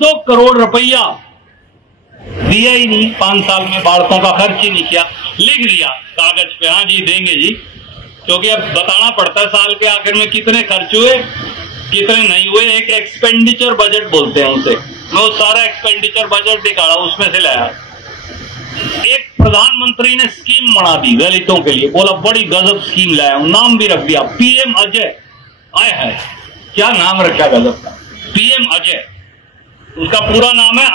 500 करोड़ रुपया दिया ही नहीं, 5 साल में बाढ़ों का खर्च ही नहीं किया। लिख दिया कागज पे, हाँ जी देंगे जी, क्योंकि अब बताना पड़ता है साल के आखिर में कितने खर्च हुए कितने नहीं हुए। एक एक्सपेंडिचर बजट बोलते हैं उसे, मैं वो सारा एक्सपेंडिचर बजट दिखाड़ा, उसमें से लाया। एक प्रधानमंत्री ने स्कीम बना दी दलितों के लिए, बोला बड़ी गजब स्कीम लाया हूं, नाम भी रख दिया पीएम अजय। आए है क्या नाम रखा गजब का, पीएम अजय। उसका पूरा नाम है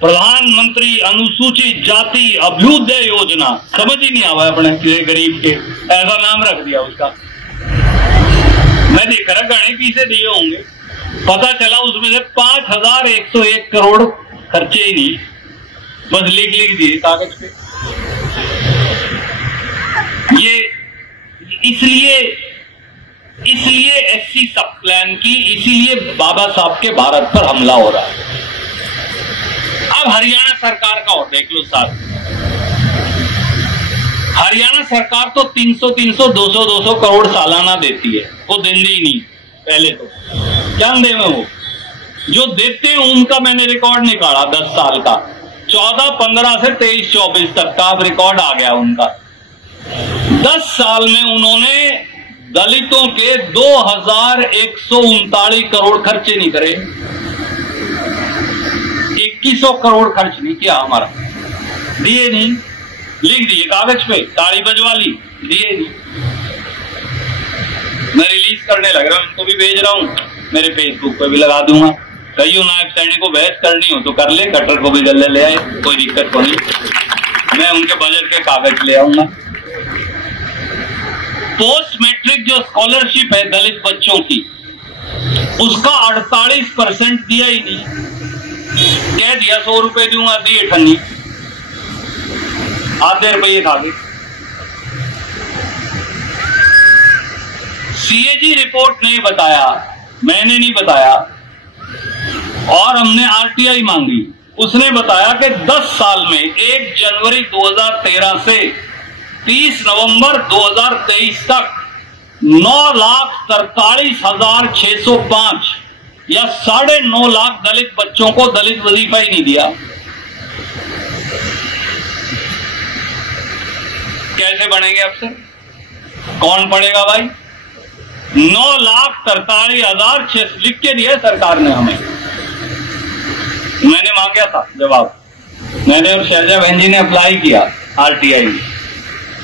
प्रधानमंत्री अनुसूचित जाति अभ्युदय योजना। समझ ही नहीं आवा अपने गरीब के, ऐसा नाम रख दिया उसका। मैं देख रहा गणे पीछे दिए होंगे, पता चला उसमें से 5101 करोड़ खर्चे ही नहीं, बस लिख दिए कागज पे। ये इसलिए एससी सब प्लान की, इसीलिए बाबा साहब के भारत पर हमला हो रहा है। अब हरियाणा सरकार का और देख लो साथ, हरियाणा सरकार तो 300 200 करोड़ सालाना देती है, वो देंगे ही नहीं। पहले तो क्या दे में वो जो देते हैं उनका मैंने रिकॉर्ड निकाला 10 साल का, 14 15 से 23 24 तक का अब रिकॉर्ड आ गया उनका। 10 साल में उन्होंने दलितों के 2139 करोड़ खर्चे नहीं करे, 2100 करोड़ खर्च नहीं किया हमारा, दिए नहीं, लिख दिए कागज पे, ताली बजवा ली, दिए नहीं। मैं रिलीज करने लग रहा हूं, उनको भी भेज रहा हूं, मेरे फेसबुक पे भी लगा दूंगा। कईयों नायब सैनिक को बहस करनी हो तो कर ले, कटर को भी गले ले आए, कोई दिक्कत तो नहीं, मैं उनके बजट के कागज ले आऊंगा। पोस्ट मैट्रिक जो स्कॉलरशिप है दलित बच्चों की, उसका 48% दिया ही नहीं, कह दिया 100 रुपए दूंगा, दिए ठन्नी, आधे रुपये खा गए। सीएजी रिपोर्ट ने बताया, मैंने नहीं बताया, और हमने आरटीआई मांगी, उसने बताया कि 10 साल में 1 जनवरी 2013 से 30 नवंबर 2023 तक 9,43,605 या 9.5 लाख दलित बच्चों को दलित वजीफा ही नहीं दिया। कैसे बनेंगे अफसर, कौन पढ़ेगा भाई? 9,43,600 लिख के दिया सरकार ने हमें। मैंने मांगा था जवाब, मैंने और शैलजा बहन जी ने अप्लाई किया आरटीआई में।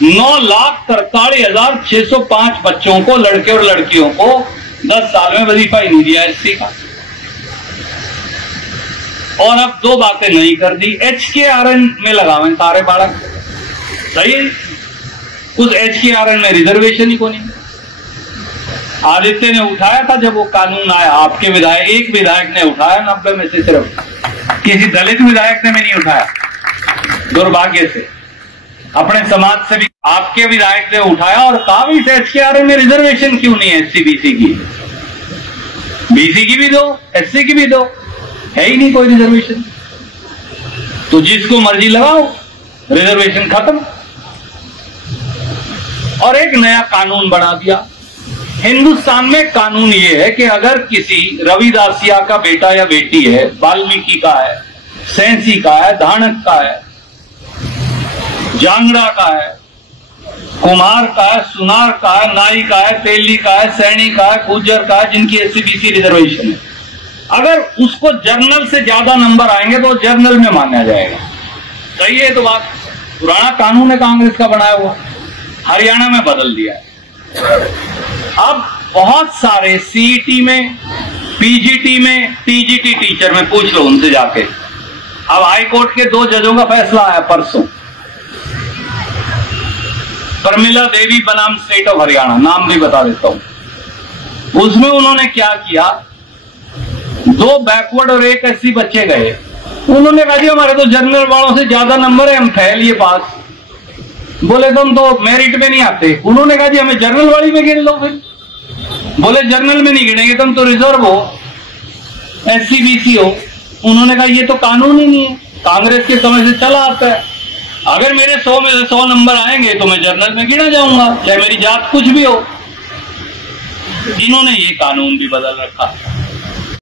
9,43,605 बच्चों को, लड़के और लड़कियों को 10 साल में वजीफा ही नहीं दिया एससी का। और अब 2 बातें नहीं कर दी, HKRN में लगावे सारे बालक, सही है, उस HKRN में रिजर्वेशन ही को नहीं। आदित्य ने उठाया था जब वो कानून आया, आपके विधायक, एक विधायक ने उठाया 90 में से, सिर्फ किसी दलित विधायक ने भी नहीं उठाया, दुर्भाग्य से। अपने समाज से भी आपके विधायक ने उठाया और कहा भी HKRN में रिजर्वेशन क्यों नहीं है, एससी बीसी की, बीसी की भी दो, एससी की भी दो, है ही नहीं कोई रिजर्वेशन, तो जिसको मर्जी लगाओ, रिजर्वेशन खत्म। और एक नया कानून बना दिया हिंदुस्तान में। कानून ये है कि अगर किसी रविदासिया का बेटा या बेटी है, वाल्मीकि का है, सैंसी का है, धानक का है, जांगड़ा का है, कुमार का है, सुनार का है, नाई का है, तेली का है, सैनी का है, गुज्जर का है, जिनकी एससी बीसी रिजर्वेशन है, अगर उसको जर्नल से ज्यादा नंबर आएंगे तो जर्नल में माना जाएगा। सही है, तो बात पुराना कानून है कांग्रेस का बनाया हुआ, हरियाणा में बदल दिया है। अब बहुत सारे सीईटी में, पीजीटी में, टीजीटी टीचर में, पूछ लो उनसे जाके। अब हाईकोर्ट के 2 जजों का फैसला आया परसों, प्रमिला देवी बनाम स्टेट ऑफ हरियाणा, नाम भी बता देता हूं। उसमें उन्होंने क्या किया, 2 बैकवर्ड और 1 एससी बच्चे गए, उन्होंने कहा जी हमारे तो जनरल वालों से ज्यादा नंबर है, हम फेल ये पास। बोले तुम तो मेरिट में नहीं आते, उन्होंने कहा जी हमें जर्नल वाली में गिन लो फिर। बोले जर्नल में नहीं गिनेंगे, तुम तो रिजर्व हो, एससी बीसी हो। उन्होंने कहा ये तो कानून ही नहीं है, कांग्रेस के समय से चला आता है, अगर मेरे 100 में से 100 नंबर आएंगे तो मैं जर्नल में गिना जाऊंगा, चाहे मेरी जात कुछ भी हो। इन्होंने ये कानून भी बदल रखा।